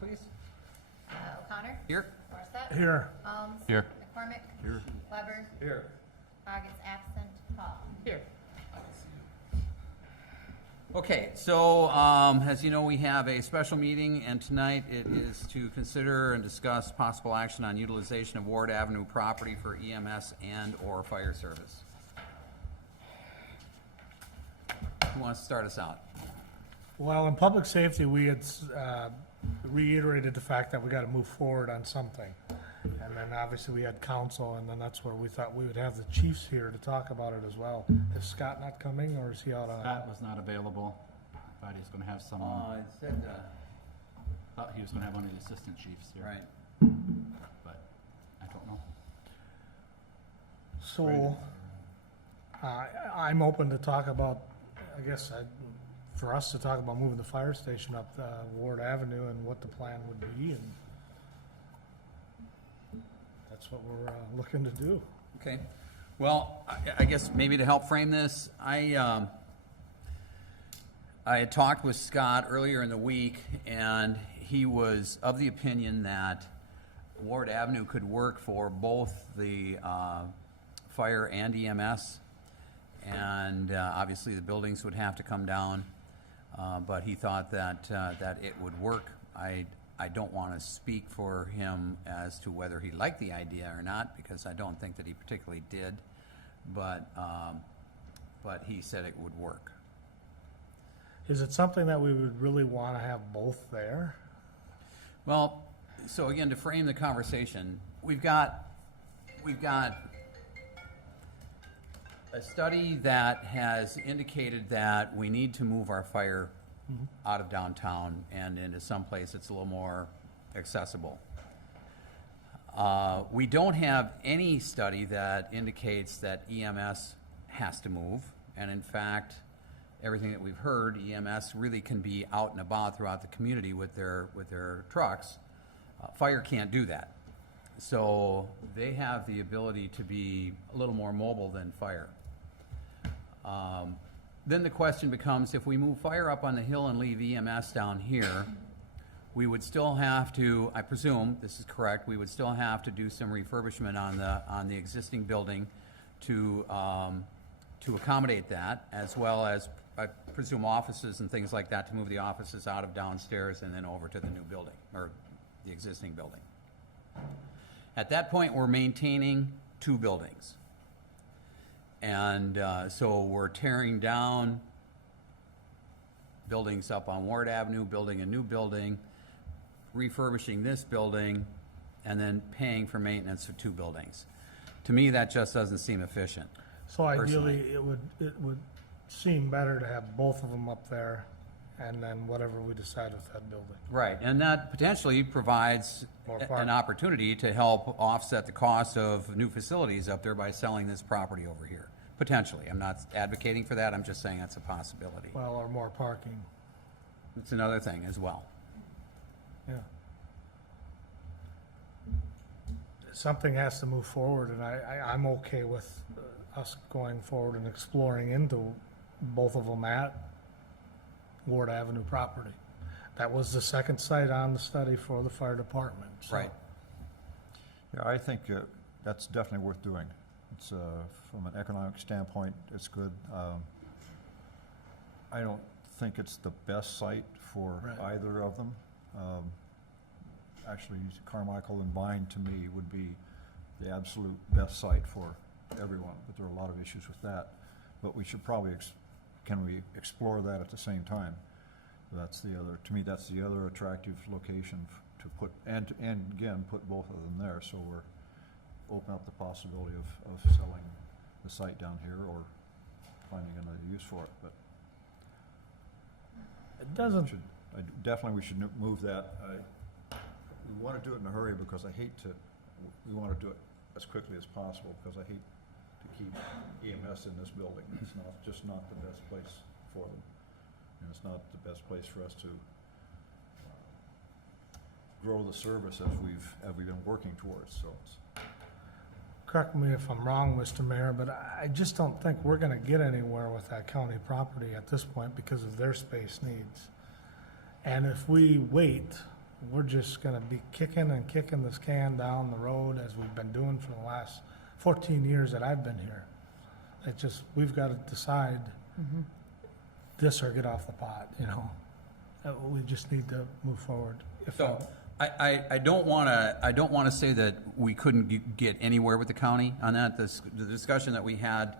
please. O'Connor. Here. Morissette. Here. Holmes. Here. McCormick. Here. Weber. Here. August absent. Hall. Here. Okay, so as you know, we have a special meeting, and tonight it is to consider and discuss possible action on utilization of Ward Avenue property for EMS and/or fire service. Who wants to start us out? Well, in public safety, we had reiterated the fact that we got to move forward on something. And then obviously we had council, and then that's where we thought we would have the chiefs here to talk about it as well. Is Scott not coming, or is he out on? Scott was not available. Thought he was gonna have some, It said, thought he was gonna have one of the assistant chiefs here. right. But I don't know. So, I'm open to talk about, I guess, for us to talk about moving the fire station up Ward Avenue and what the plan would be, and that's what we're looking to do. Okay, well, I guess maybe to help frame this, I had talked with Scott earlier in the week, and he was of the opinion that Ward Avenue could work for both the fire and EMS, and obviously the buildings would have to come down, but he thought that it would work. I don't want to speak for him as to whether he liked the idea or not, because I don't think that he particularly did, but he said it would work. Is it something that we would really want to have both there? Well, so again, to frame the conversation, we've got a study that has indicated that we need to move our fire out of downtown and into someplace that's a little more accessible. We don't have any study that indicates that EMS has to move, and in fact, everything that we've heard, EMS really can be out and about throughout the community with their trucks. Fire can't do that. So they have the ability to be a little more mobile than fire. Then the question becomes, if we move fire up on the hill and leave EMS down here, we would still have to, I presume, this is correct, we would still have to do some refurbishment on the existing building to accommodate that, as well as, I presume, offices and things like that, to move the offices out of downstairs and then over to the new building, or the existing building. At that point, we're maintaining two buildings. And so we're tearing down buildings up on Ward Avenue, building a new building, refurbishing this building, and then paying for maintenance for two buildings. To me, that just doesn't seem efficient. So ideally, it would seem better to have both of them up there, and then whatever we decide with that building. Right, and that potentially provides More an parking. opportunity to help offset the cost of new facilities up there by selling this property over here. Potentially. I'm not advocating for that, I'm just saying that's a possibility. Well, or more parking, It's another thing as well. yeah. Something has to move forward, and I'm okay with us going forward and exploring into both of them at Ward Avenue property. That was the second site on the study for the fire department, so. Right. Yeah, I think that's definitely worth doing. It's, from an economic standpoint, it's good. I don't think it's the best site for Right. either of them. Actually, Carmichael and Vine, to me, would be the absolute best site for everyone, but there are a lot of issues with that. But we should probably, can we explore that at the same time? That's the other, to me, that's the other attractive location to put, and again, put both of them there, so we're open up the possibility of selling the site down here or finding another use for it, but It doesn't, definitely we should move that. We want to do it in a hurry because we want to do it as quickly as possible because I hate to keep EMS in this building. It's just not the best place for them. And it's not the best place for us to grow the service as we've been working towards, so it's. correct me if I'm wrong, Mr. Mayor, but I just don't think we're gonna get anywhere with that county property at this point because of their space needs. And if we wait we're just gonna be kicking and kicking this can down the road as we've been doing for the last 14 years that I've been here. It just, we've got to decide this or get off the pot, you know? We just need to move forward. So, I don't wanna say that we couldn't get anywhere with the county on that. The discussion that we had,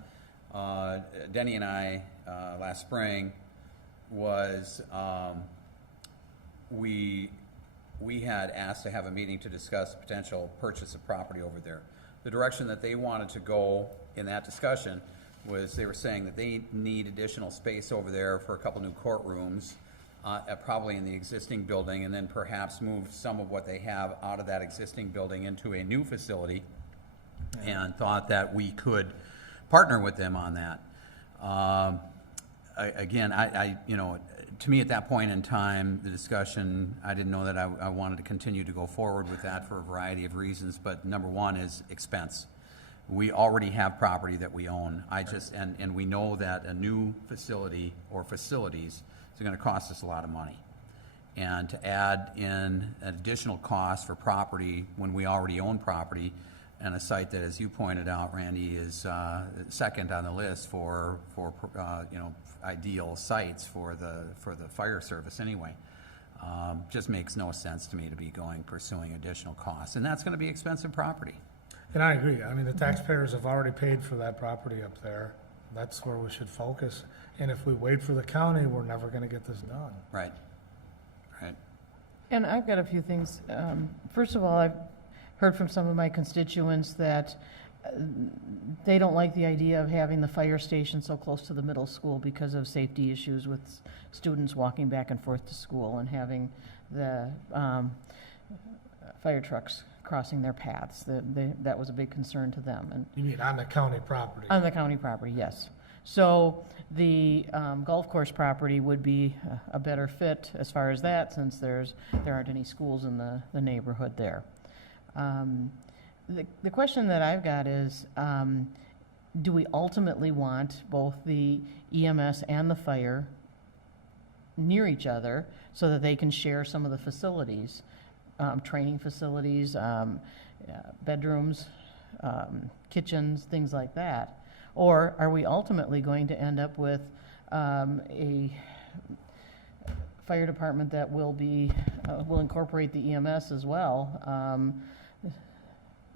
Denny and I, last spring was, we had asked to have a meeting to discuss potential purchase of property over there. The direction that they wanted to go in that discussion was they were saying that they need additional space over there for a couple new courtrooms, probably in the existing building, and then perhaps move some of what they have out of that existing building into a new facility, and thought that we could partner with them on that. Again, you know, to me at that point in time, the discussion, I didn't know that I wanted to continue to go forward with that for a variety of reasons, but number one is expense. We already have property that we own. And we know that a new facility or facilities is gonna cost us a lot of money. And to add in an additional cost for property when we already own property, and a site that, as you pointed out, Randy, is second on the list for you know, ideal sites for the fire service anyway. Just makes no sense to me to be pursuing additional costs, and that's gonna be expensive property. And I agree. I mean, the taxpayers have already paid for that property up there. That's where we should focus. And if we wait for the county, we're never gonna get this done. Right, right. And I've got a few things. First of all, I've heard from some of my constituents that they don't like the idea of having the fire station so close to the middle school because of safety issues with students walking back and forth to school and having the fire trucks crossing their paths. That was a big concern to them. And You mean on the county property? on the county property, yes. So the golf course property would be a better fit as far as that, since there aren't any schools in the neighborhood there. The question that I've got is, do we ultimately want both the EMS and the fire near each other so that they can share some of the facilities, training facilities, bedrooms, kitchens, things like that? Or are we ultimately going to end up with a fire department that will incorporate the EMS as well?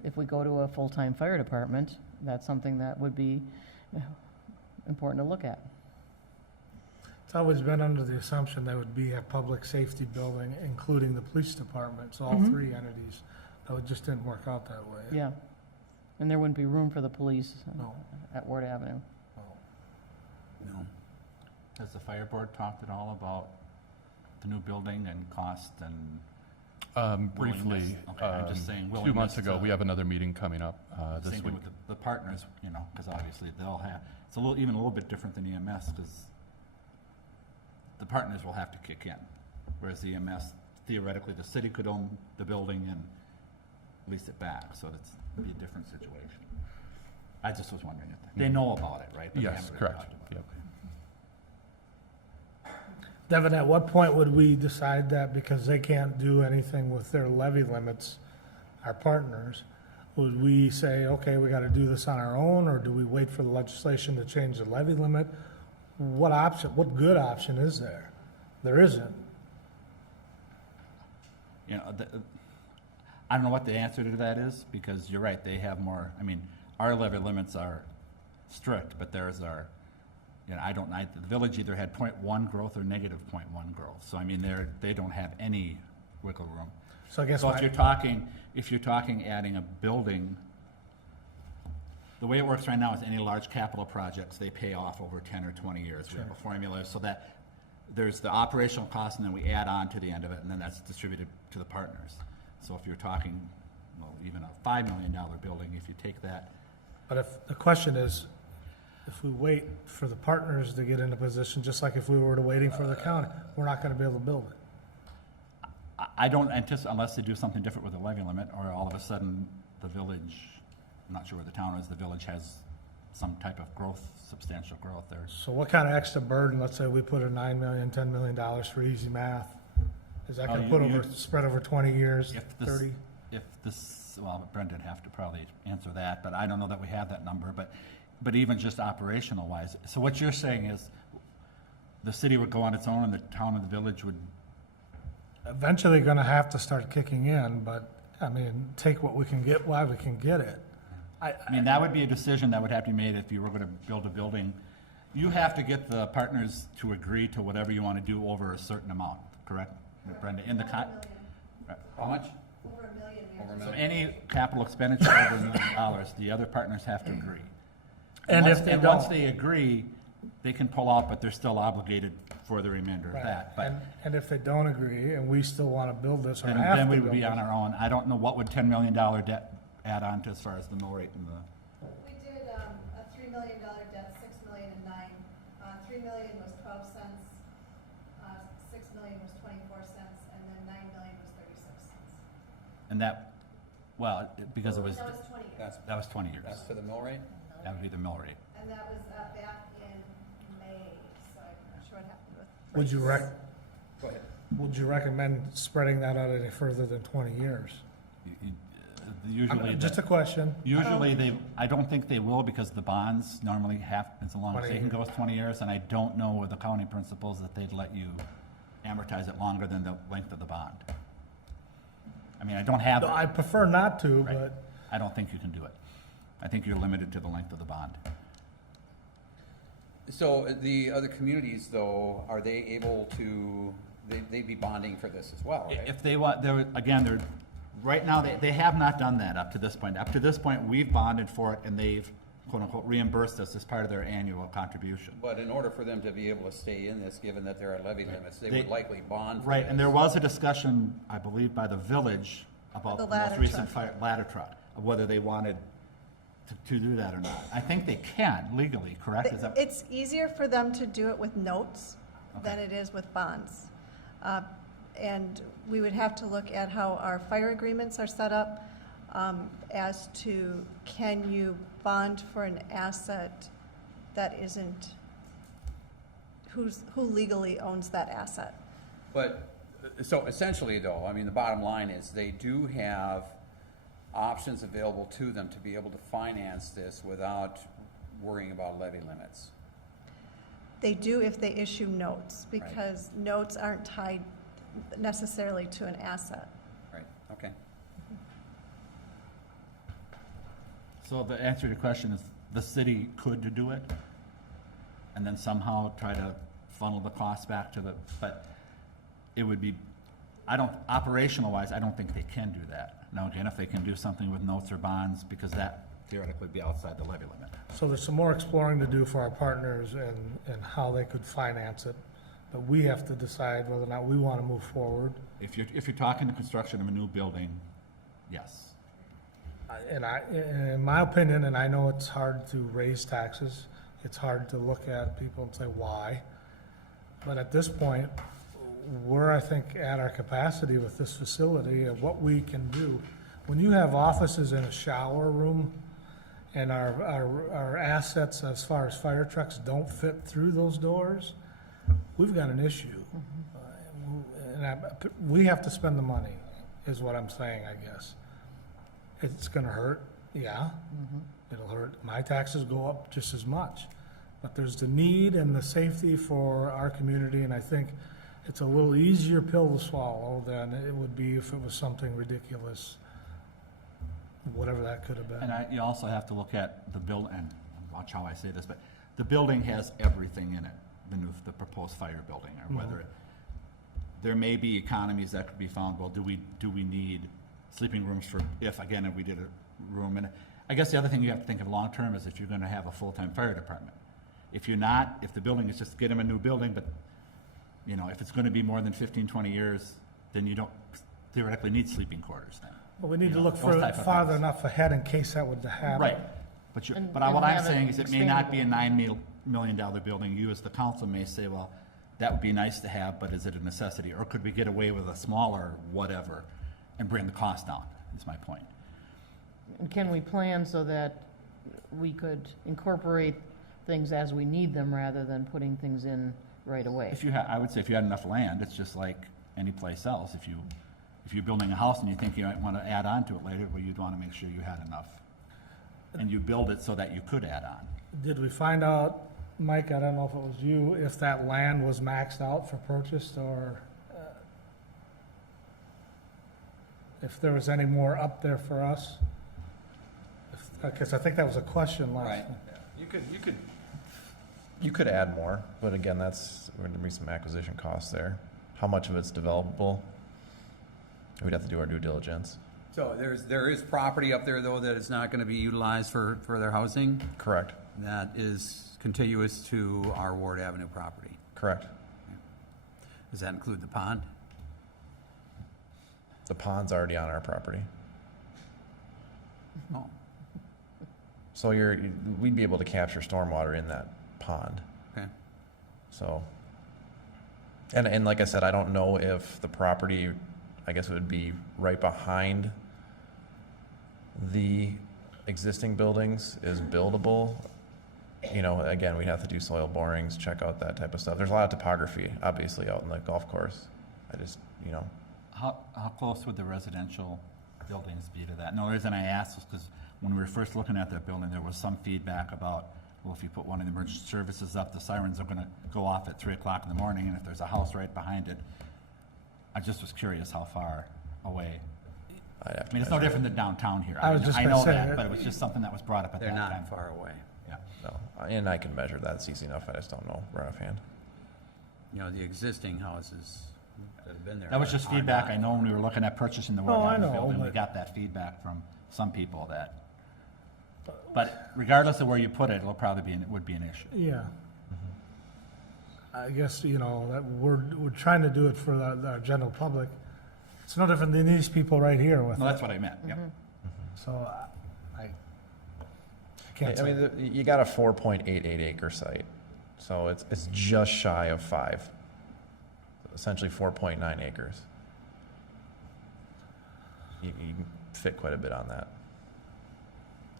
If we go to a full-time fire department, that's something that would be important to look at. It's always been under the assumption that would be a public safety building, including the police department, so all three entities. It just didn't work out that way. Yeah. And there wouldn't be room for the police No. at Ward Avenue. No. Has the fire board talked at all about the new building and cost and? Briefly, Willingness. Okay, I'm just saying 2 months willingness ago, to- we have another meeting coming up this Same thing week. with the partners, you know, because obviously they'll have, it's even a little bit different than EMS, because the partners will have to kick in, whereas the EMS, theoretically, the city could own the building and lease it back, so it's be a different situation. I just was wondering if they know about it, right? But they Yes, haven't really correct. talked about it. Yep. Devin, at what point would we decide that because they can't do anything with their levy limits, our partners, would we say, okay, we gotta do this on our own, or do we wait for the legislation to change the levy limit? What good option is there? There isn't. You know, I don't know what the answer to that is, because you're right, they have more, I mean, our levy limits are strict, but theirs are, you know, the village either had 0.1 growth or negative 0.1 growth, so I mean, they don't have any wiggle room. So I guess So if you're talking adding a building, the way it works right now is any large capital projects, they pay off over 10 or 20 years. We have a formula so that there's the operational cost, and then we add on to the end of it, and then that's distributed to the partners. So if you're talking, well, even a $5 million building, if you take that, But if, the question is, if we wait for the partners to get in a position, just like if we were to waiting for the county, we're not gonna be able to build it. I don't anticipate, unless they do something different with the levy limit, or all of a sudden, the village, I'm not sure where the town is, the village has some type of growth, substantial growth there. So what kind of extra burden, let's say we put a $9 million, $10 million for easy math, Is that Oh, gonna you- put you- over, spread over 20 years, If this, 30? if this, well, Brendan would have to probably answer that, but I don't know that we have that number, but even just operational wise. So what you're saying is the city would go on its own and the town and the village would, Eventually gonna have to start kicking in, but, I mean, take what we can get while we can get it. I mean, that would be a decision that would have to be made if you were gonna build a building. You have to get the partners to agree to whatever you wanna do over a certain amount, correct, Brenda? In the How much? Over $1 million. Over a So million? any capital expenditure over $1 million, the other partners have to agree. And once- if they And once don't, they agree, they can pull out, but they're still obligated for the remainder of right, that. But and if they don't agree, and we still wanna build this or then, have to then we build would be this. on our own. I don't know, what would $10 million debt add on to as far as the mill rate and the, We did a $3 million debt, $6 million and 9. $3 million was 12 cents, $6 million was 24 cents, and then $9 million was 36 cents. and that, well, because it was, That was 20 years. That's, that was 20 years. that's to the mill rate? That would be the mill rate. And that was back in May, so I'm not sure what happened with. Would you Go ahead. would you recommend spreading that out any further than 20 years? Usually, Just a question. usually they, I don't think they will because the bonds normally have, as long as 20 they can go with 20 years, and I don't know with accounting principles that they'd let you amortize it longer than the length of the bond. I mean, I don't have, I prefer not to, Right. but I don't think you can do it. I think you're limited to the length of the bond. So the other communities, though, are they able to, they'd be bonding for this as well, right? If they want, again, they're, right now, they have not done that up to this point. Up to this point, we've bonded for it, and they've, quote-unquote, reimbursed us as part of their annual contribution. But in order for them to be able to stay in this, given that there are levy limits, they They- would likely bond for Right, and there this. was a discussion, I believe, by the village about The the most ladder recent truck. ladder truck, of whether they wanted to do that or not. I think they can legally, correct? Is that, It's easier for them to do it with notes than Okay. it is with bonds. And we would have to look at how our fire agreements are set up as to can you bond for an asset that isn't, who legally owns that asset? But, so essentially, though, I mean, the bottom line is they do have options available to them to be able to finance this without worrying about levy limits. They do if they issue notes, because notes aren't tied necessarily to an asset. Right, okay. so the answer to your question is, the city could do it, and then somehow try to funnel the costs back to the, but it would be, operational-wise, I don't think they can do that. Now, again, if they can do something with notes or bonds, because that theoretically would be outside the levy limit. so there's some more exploring to do for our partners and how they could finance it. But we have to decide whether or not we want to move forward. If you're talking the construction of a new building, yes. In my opinion, and I know it's hard to raise taxes, it's hard to look at people and say, why? But at this point, we're, I think, at our capacity with this facility and what we can do. When you have offices in a shower room and our assets as far as fire trucks don't fit through those doors, we've got an issue. We have to spend the money, is what I'm saying, I guess. It's gonna hurt, yeah. It'll hurt. My taxes go up just as much. But there's the need and the safety for our community, and I think it's a little easier pill to swallow than it would be if it was something ridiculous, whatever that could have been. And you also have to look at the and watch how I say this, but the building has everything in it, the proposed fire building, or whether it, there may be economies that could be found, well, do we need sleeping rooms for, if we did a room, and I guess the other thing you have to think of long-term is if you're gonna have a full-time fire department. If you're not, if the building is just get them a new building, but, you know, if it's gonna be more than 15, 20 years, then you don't theoretically need sleeping quarters then. But we need You to know, look those type of farther things. enough ahead in case that would happen. Right, but And what I'm have it saying is it may not be a expandable. $9 million building. You as the council may say, well, that would be nice to have, but is it a necessity? Or could we get away with a smaller whatever and bring the cost down, is my point. And can we plan so that we could incorporate things as we need them rather than putting things in right away? I would say if you had enough land, it's just like anyplace else. If you're building a house and you think you might want to add on to it later, well, you'd want to make sure you had enough. And you build it so that you could add on. Did we find out, Mike, I don't know if it was you, if that land was maxed out for purchase or if there was any more up there for us? Because I think that was a question last Right. time. You could add more, but again, we're gonna be some acquisition costs there. How much of it's developable? We'd have to do our due diligence. So there is property up there, though, that is not gonna be utilized for their housing? Correct, That is contiguous to our Ward Avenue property. correct. Does that include the pond? The pond's already on our property. Oh, So we'd be able to capture stormwater in that pond, okay. so. And like I said, I don't know if the property, I guess it would be right behind the existing buildings is buildable. You know, again, we'd have to do soil borings, check out that type of stuff. There's a lot of topography, obviously, out in the golf course. I just, you know, How close would the residential buildings be to that? No, the reason I asked is because when we were first looking at that building, there was some feedback about, well, if you put one of the emergency services up, the sirens are gonna go off at 3 o'clock in the morning, and if there's a house right behind it. I just was curious how far away. I'd have I to mean, it's no measure. different than downtown here. I was just I gonna know say, that, but it was just something that was brought up at They're that time. not far away. Yeah. No, and I can measure that, it's easy enough, I just don't know right offhand. You know, the existing houses that have been there. That was just are feedback. not- I know when we were looking at purchasing the Oh, Ward I Avenue know, building, we but- got that feedback from some people that. But regardless of where you put it, it'll probably be, it would be an issue. Yeah. I guess, you know, that we're trying to do it for the general public. It's no different than these people right here with No, it. that's what I meant, yep. So I can't I say. mean, you got a 4.88 acre site, so it's just shy of 5. Essentially 4.9 acres. You can fit quite a bit on that.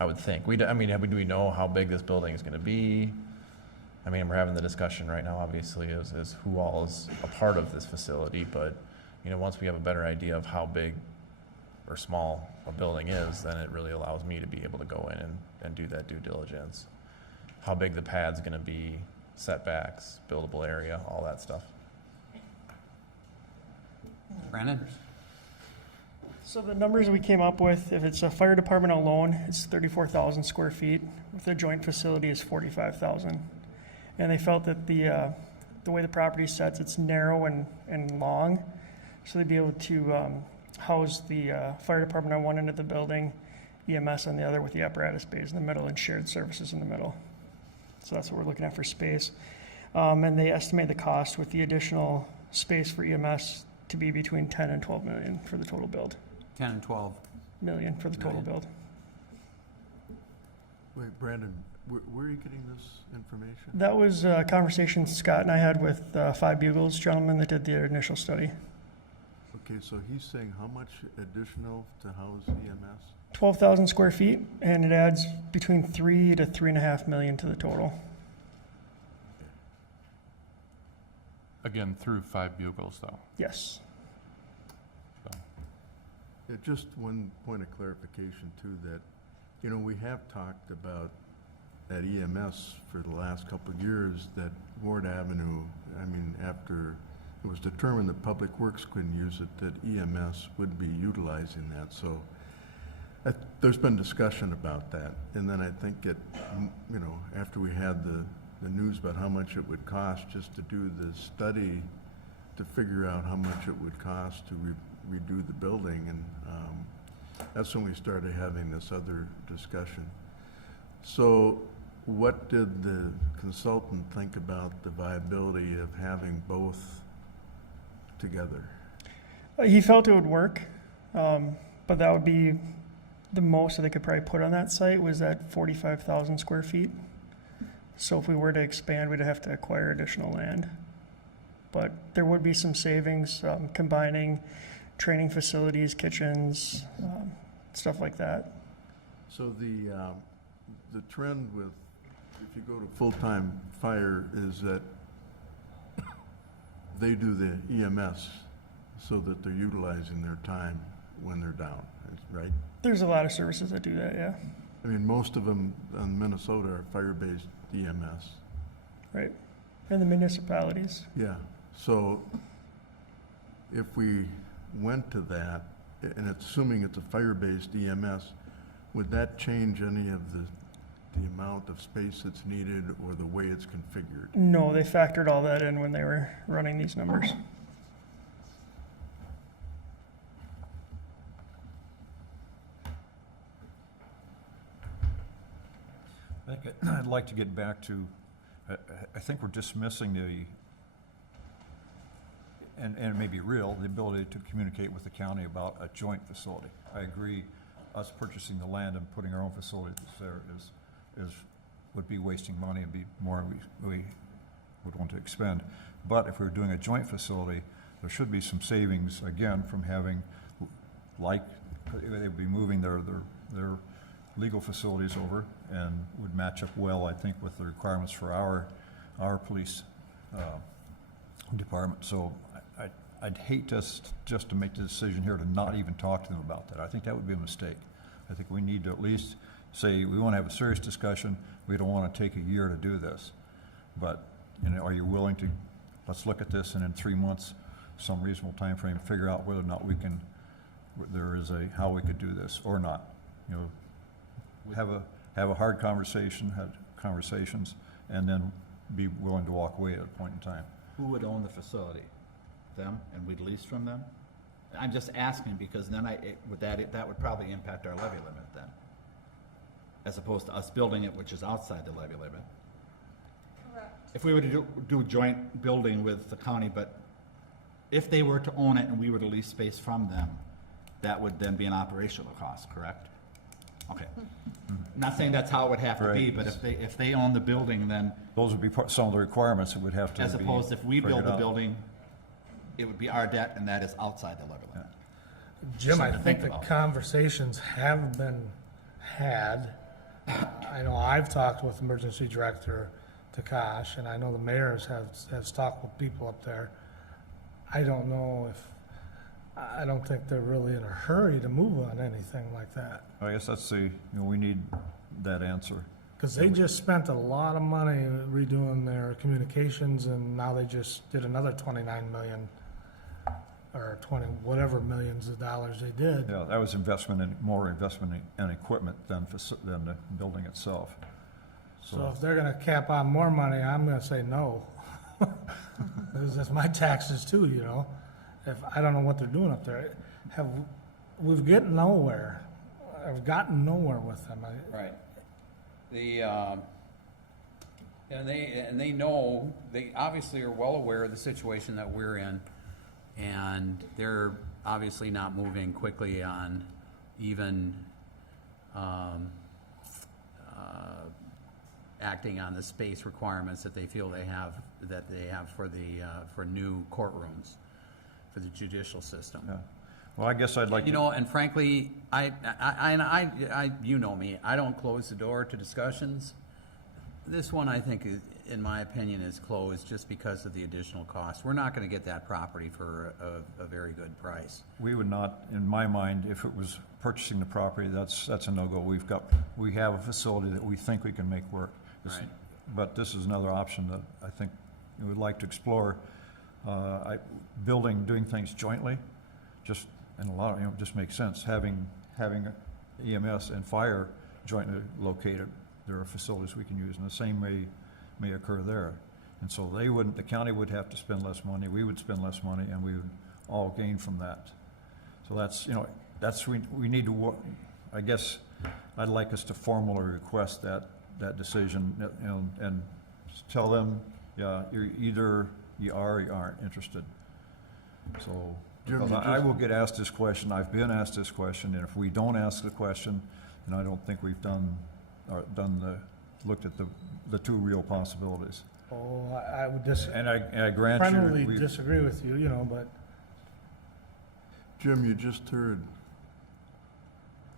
I would think. I mean, do we know how big this building is gonna be? I mean, we're having the discussion right now, obviously, is who all is a part of this facility, but, you know, once we have a better idea of how big or small a building is, then it really allows me to be able to go in and do that due diligence. How big the pad's gonna be, setbacks, buildable area, all that stuff. Brandon? So the numbers we came up with, if it's a fire department alone, it's 34,000 square feet. With a joint facility is 45,000. And they felt that the way the property sets, it's narrow and long. So they'd be able to house the fire department on one end of the building, EMS on the other with the apparatus bays in the middle and shared services in the middle. So that's what we're looking at for space. And they estimate the cost with the additional space for EMS to be between 10 and 12 million for the total build. 10 and 12. Million for the total Million. build. Wait, Brandon, where are you getting this information? That was a conversation Scott and I had with 5 Bugles gentlemen that did the initial study. Okay, so he's saying how much additional to house EMS? 12,000 square feet, and it adds between 3 to 3.5 million to the total. Again, through 5 Bugles, though. Yes. So, Yeah, just one point of clarification too, that, you know, we have talked about at EMS for the last couple of years that Ward Avenue, I mean, after it was determined that Public Works couldn't use it, that EMS would be utilizing that, so there's been discussion about that. And then I think you know, after we had the news about how much it would cost just to do the study to figure out how much it would cost to redo the building, and that's when we started having this other discussion. So what did the consultant think about the viability of having both together? He felt it would work, but that would be the most that they could probably put on that site was at 45,000 square feet. So if we were to expand, we'd have to acquire additional land. But there would be some savings combining training facilities, kitchens, stuff like that. So the trend with, if you go to full-time fire, is that they do the EMS so that they're utilizing their time when they're down, right? There's a lot of services that do that, yeah, I mean, most of them in Minnesota are fire-based EMS. right. And the municipalities. Yeah, so if we went to that, and assuming it's a fire-based EMS, would that change any of the amount of space that's needed or the way it's configured? No, they factored all that in when they were running these numbers. I think I'd like to get back to, I think we're dismissing and it may be real, the ability to communicate with the county about a joint facility. I agree, us purchasing the land and putting our own facilities there would be wasting money and be more we would want to expend. But if we're doing a joint facility, there should be some savings, again, from having, like, they'd be moving their legal facilities over and would match up well, I think, with the requirements for our police department. So I'd hate us just to make the decision here to not even talk to them about that. I think that would be a mistake. I think we need to at least say, we want to have a serious discussion. We don't want to take a year to do this. But, are you willing to, let's look at this and in 3 months, some reasonable time frame, figure out whether or not we can, how we could do this or not. Have a hard conversation, have conversations, and then be willing to walk away at a point in time. Who would own the facility? Them, and we'd lease from them? I'm just asking because then that would probably impact our levy limit then, as opposed to us building it, which is outside the levy limit. Correct. If we were to do joint building with the county, but if they were to own it and we were to lease space from them, that would then be an operational cost, correct? Okay. Not saying that's how it would have to be, Right. but if they own the building, then, Those would be some of the requirements that would have to be as opposed to if we build figured the out. building, it would be our debt and that is outside the levy limit. Jim, I Something to think think the about. conversations have been had. I know I've talked with Emergency Director Takash, and I know the mayors has talked with people up there. I don't think they're really in a hurry to move on anything like that. I guess that's we need that answer. Because they just spent a lot of money redoing their communications, and now they just did another 29 million, or 20, whatever millions of dollars they did. Yeah, that was more investment in equipment than the building itself. So if they're gonna cap on more money, I'm gonna say no. Because that's my taxes too, If, I don't know what they're doing up there. We've gotten nowhere. I've gotten nowhere with them. Right. And they know, they obviously are well aware of the situation that we're in, and they're obviously not moving quickly on even acting on the space requirements that they feel they have for new courtrooms for the judicial system. Yeah. Well, I guess I'd like to. And frankly, I you know me, I don't close the door to discussions. This one, I think, in my opinion, is closed just because of the additional cost. We're not gonna get that property for a very good price. We would not, in my mind, if it was purchasing the property, that's a no-go. We have a facility that we think we can make work. Right. But this is another option that I think we would like to explore. Doing things jointly, and a lot of, just makes sense. Having EMS and fire jointly located, there are facilities we can use, and the same may occur there. And so the county would have to spend less money, we would spend less money, and we would all gain from that. So we need to, I guess, I'd like us to formally request that decision, and tell them, yeah, you are or you aren't interested. So, Jim, because you I just- will get asked this question, I've been asked this question, and if we don't ask the question, then I don't think we've looked at the two real possibilities. Oh, I would And I grant you. friendly disagree with you, but Jim, you just heard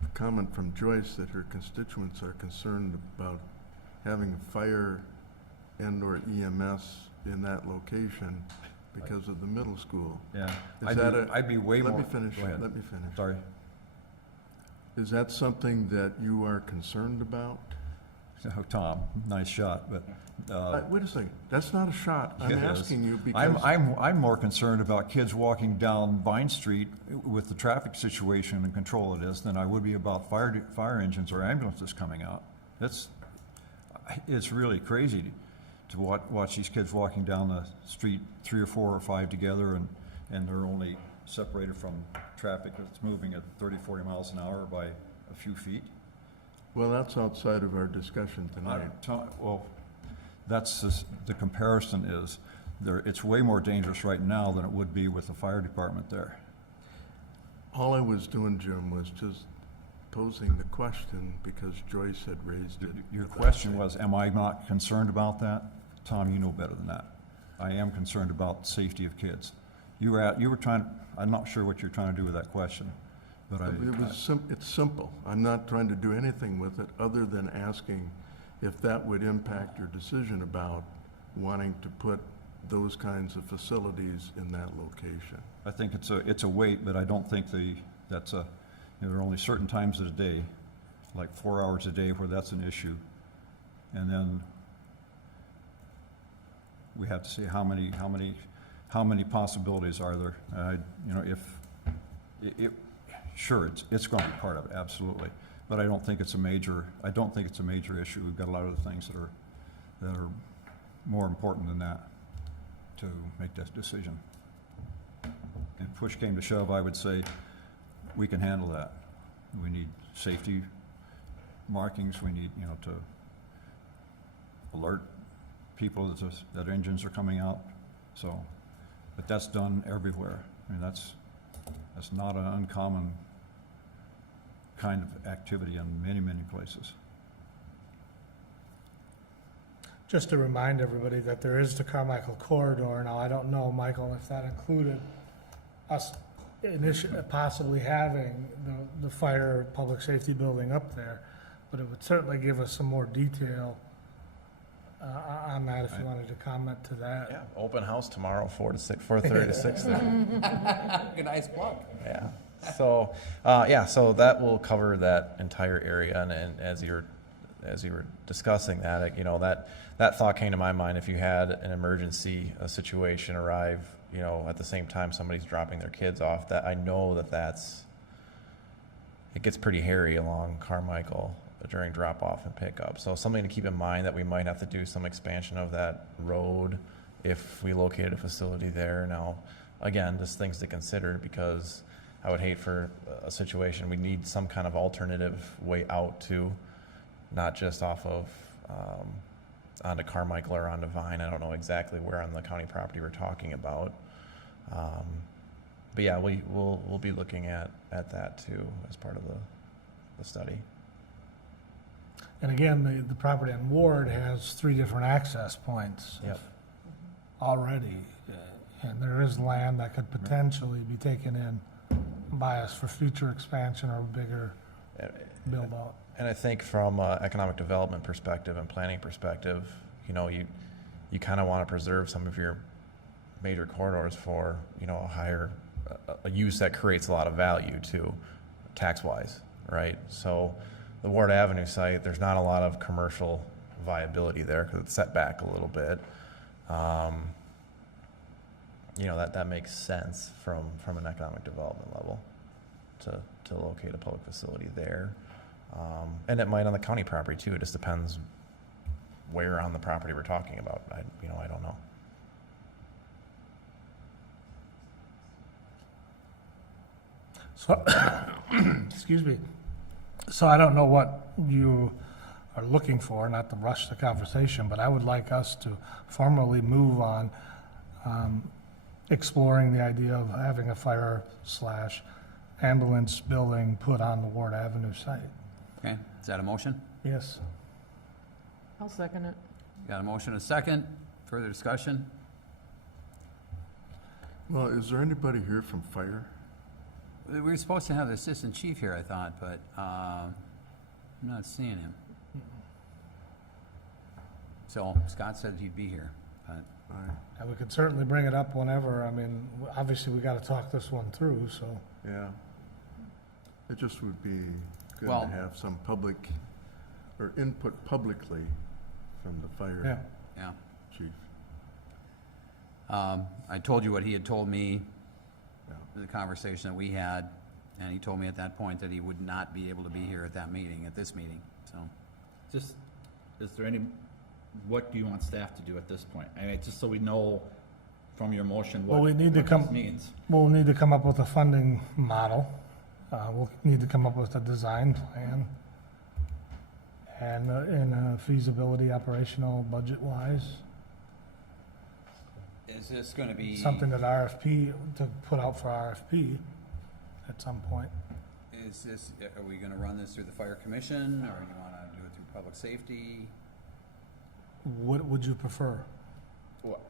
a comment from Joyce that her constituents are concerned about having fire and/or EMS in that location because of the middle school. Yeah. Is that a- I'd be way more. Let me finish, Go ahead. let me finish. Sorry. Is that something that you are concerned about? Oh, Tom, nice shot, but, Wait a second, that's not a shot. I'm It is. asking you because. I'm more concerned about kids walking down Vine Street with the traffic situation and control it is than I would be about fire engines or ambulances coming out. It's really crazy to watch these kids walking down the street, 3 or 4 or 5 together, and they're only separated from traffic that's moving at 30, 40 miles an hour by a few feet. Well, that's outside of our discussion tonight. Well, the comparison is, it's way more dangerous right now than it would be with the fire department there. All I was doing, Jim, was just posing the question because Joyce had raised it. Your at that question time. was, am I not concerned about that? Tom, you know better than that. I am concerned about safety of kids. You were trying, I'm not sure what you're trying to do with that question, but It's simple. I'm not trying to do anything with it other than asking if that would impact your decision about wanting to put those kinds of facilities in that location. I think it's a weight, but I don't think there are only certain times of the day, like 4 hours a day, where that's an issue. And then we have to see how many possibilities are there. Sure, it's going to be part of it, absolutely. But I don't think it's a major issue. We've got a lot of other things that are more important than that to make that decision. If push came to shove, I would say we can handle that. We need safety markings. We need, to alert people that engines are coming out. So, but that's done everywhere. I mean, that's not an uncommon kind of activity in many, many places. Just to remind everybody that there is the Carmichael corridor. Now, I don't know, Michael, if that included us possibly having the fire public safety building up there, but it would certainly give us some more detail on that if you wanted to comment to that. Yeah, open house tomorrow, 4:30 to 6:30. Nice plug. Yeah. So, so that will cover that entire area, and as you were discussing that, that thought came to my mind. If you had an emergency, a situation arrive, at the same time somebody's dropping their kids off, that I know it gets pretty hairy along Carmichael during drop off and pickup. So something to keep in mind, that we might have to do some expansion of that road if we located a facility there. Now, again, just things to consider, because I would hate for a situation, we need some kind of alternative way out to, not just off of onto Carmichael or onto Vine. I don't know exactly where on the county property we're talking about. But yeah, we'll be looking at that too as part of the study. And again, the property on Ward has 3 different access points Yep. already. And there is land that could potentially be taken in by us for future expansion or bigger build out. And I think from an economic development perspective and planning perspective, you kind of want to preserve some of your major corridors for, a use that creates a lot of value too, tax-wise, right? So the Ward Avenue site, there's not a lot of commercial viability there because it's set back a little bit. That makes sense from an economic development level to locate a public facility there. And it might on the county property too. It just depends where on the property we're talking about. I don't know. So, excuse me. So I don't know what you are looking for, not to rush the conversation, but I would like us to formally move on exploring the idea of having a fire/ambulance building put on the Ward Avenue site. Okay, is that a motion? Yes. I'll second it. Got a motion, a second. Further discussion? Well, is there anybody here from fire? We were supposed to have the assistant chief here, I thought, but I'm not seeing him. So Scott said he'd be here, but Aye. And we could certainly bring it up whenever, I mean, obviously, we gotta talk this one through, so. Yeah. It just would be good Well- to have some public, or input publicly from the Yeah. fire Yeah. chief. I told you what he had told me, Yeah. the conversation that we had, and he told me at that point that he would not be able to be here at that meeting, at this meeting, so. Just, is there any, what do you want staff to do at this point? I mean, just so we know from your motion Well, what we need to what come- this means. We'll need to come up with a funding model. We'll need to come up with a design plan and a feasibility, operational, budget-wise. Is this gonna be? Something that RFP, to put out for RFP at some point. Is this, are we gonna run this through the fire commission, or you wanna do it through public safety? What would you prefer? Well,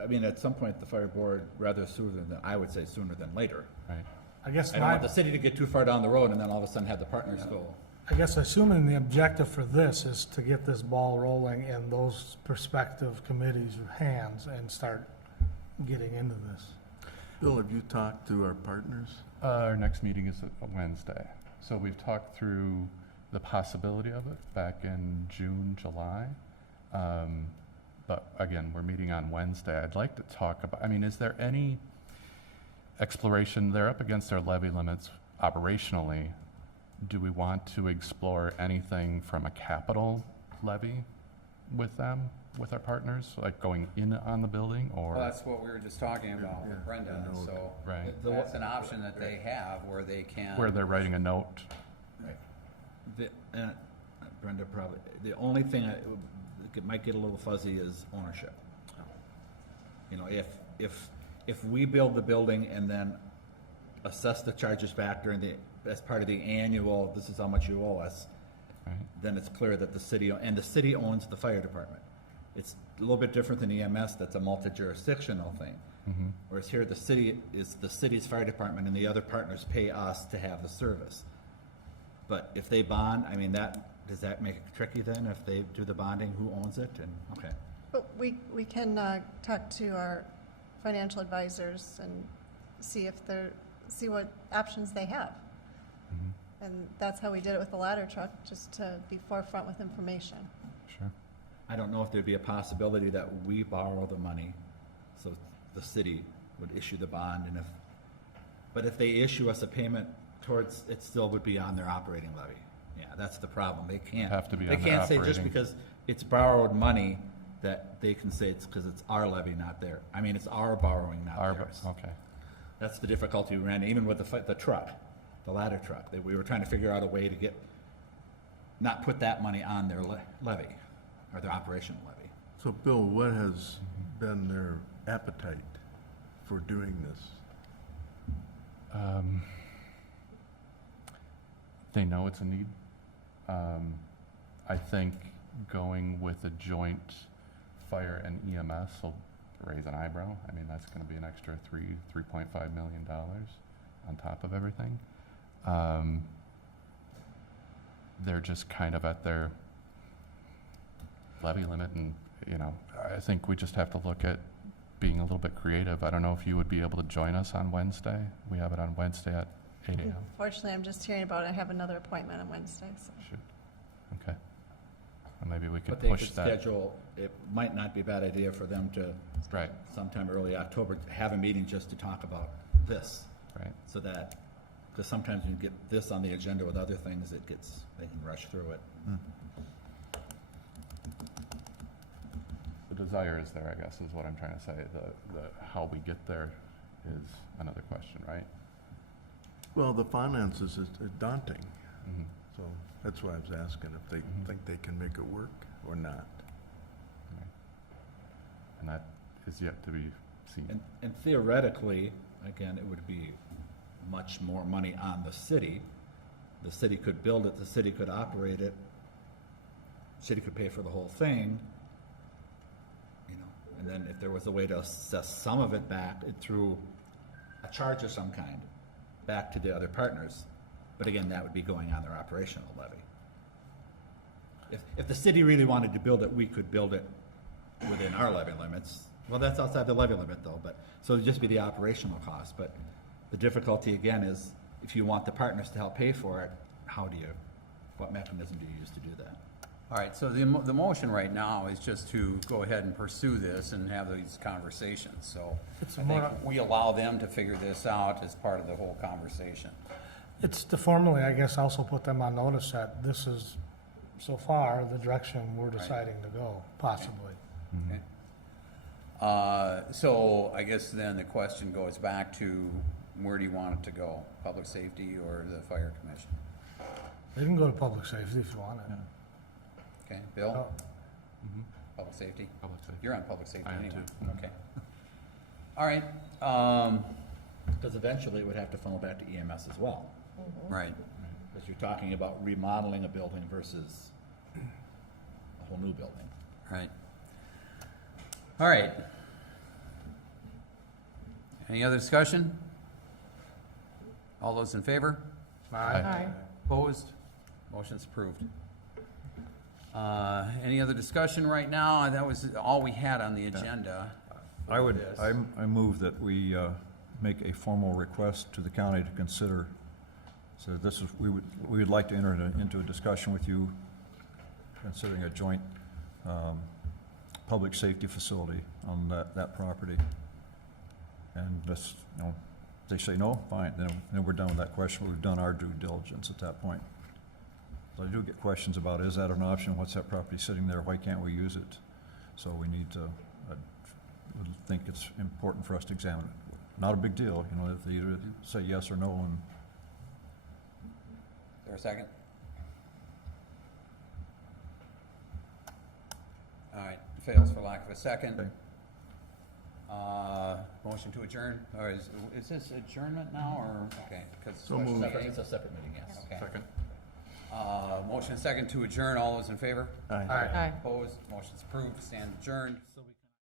I mean, at some point, the fire board, rather sooner than, I would say sooner than later. Right. I guess I don't want the city to get too far down the road and then all of a sudden have the partners go. I guess assuming the objective for this is to get this ball rolling in those prospective committees' hands and start getting into this. Bill, have you talked to our partners? Our next meeting is a Wednesday. So we've talked through the possibility of it back in June, July. But again, we're meeting on Wednesday. I'd like to talk about, I mean, is there any exploration, they're up against their levy limits operationally. Do we want to explore anything from a capital levy with them, with our partners, like going in on the building, or? Well, that's what we were just talking about Yeah, with Brenda, I know. so. Right. That's an option that they have where they can. Where they're writing a note? Brenda probably, the only thing it might get a little fuzzy is ownership. You know, if we build the building and then assess the charges factor and as part of the annual, this is how much you owe us, Right. then it's clear that the city owns the fire department. It's a little bit different than EMS, that's a multi-jurisdictional thing. Mm-hmm. Whereas here, the city is the city's fire department and the other partners pay us to have the service. But if they bond, I mean, does that make it tricky then, if they do the bonding, who owns it, and, okay. But we can talk to our financial advisors and see what options they have. Mm-hmm. And that's how we did it with the ladder truck, just to be forefront with information. Sure. I don't know if there'd be a possibility that we borrow the money, so the city would issue the bond, but if they issue us a payment towards, it still would be on their operating levy. Yeah, that's the problem, they can't. Have to be They on their can't say just operating. because it's borrowed money that they can say it's because it's our levy, not their, I mean, it's our borrowing, not theirs. Okay. That's the difficulty we ran, even with the truck, the ladder truck, that we were trying to figure out a way to not put that money on their levy, or their operational levy. So, Bill, what has been their appetite for doing this? They know it's a need. I think going with a joint fire and EMS will raise an eyebrow. I mean, that's gonna be an extra $3.5 million on top of everything. They're just kind of at their levy limit, and, you know, I think we just have to look at being a little bit creative. I don't know if you would be able to join us on Wednesday. We have it on Wednesday at 8 a.m. Unfortunately, I'm just hearing about it. I have another appointment on Wednesday, so. Shoot. Okay. Well, maybe we could But they push could that. schedule, it might not be a bad idea for them to, Right, sometime early October, have a meeting just to talk about this, right. so that, because sometimes when you get this on the agenda with other things, they can rush through it. The desire is there, I guess, is what I'm trying to say. The how we get there is another question, right? Well, the finances is daunting, Mhm. so that's why I was asking if they Mhm. think they can make it work or not. Right. And that is yet to be seen. And theoretically, again, it would be much more money on the city. The city could build it, the city could operate it, city could pay for the whole thing, you know, and then if there was a way to assess some of it back through a charge of some kind, back to the other partners, but again, that would be going on their operational levy. If the city really wanted to build it, we could build it within our levy limits, Well, that's outside the levy limit though, but, so it'd just be the operational cost, but the difficulty again is if you want the partners to help pay for it, what mechanism do you use to do that? All right, so the motion right now is just to go ahead and pursue this and have these conversations, so It's I more- think we allow them to figure this out as part of the whole conversation. It's to formally, I guess, also put them on notice that this is, so far, the direction we're deciding to go, possibly. Okay. So I guess then the question goes back to, where do you want it to go? Public safety or the fire commission? They can go to public safety if you want it. Okay, Bill? Oh, Public safety? Public safety. You're on public safety I am anyway. too. Okay. All right, Because eventually it would have to funnel back to EMS as well. right. Because you're talking about remodeling a building versus a whole new building. Right. All right. Any other discussion? All those in favor? Aye. Opposed? Motion's approved. Any other discussion right now? That was all we had on the agenda. I would, This. I move that we make a formal request to the county to consider, so this is, we would like to enter into a discussion with you considering a joint public safety facility on that property. And just, you know, if they say no, fine, then we're done with that question. We've done our due diligence at that point. So I do get questions about, is that an option? What's that property sitting there? Why can't we use it? So we need to, I would think it's important for us to examine it. Not a big deal, you know, if they either say yes or no, and Is there a second? All right, fails for lack of a second. Okay. Motion to adjourn, or is this adjournment now, or, okay? 'Cause So moved. It's a separate meeting, yes. Okay. Second. Motion second to adjourn, all those in favor? Aye. Aye. Opposed, motion's approved, stand adjourned. So we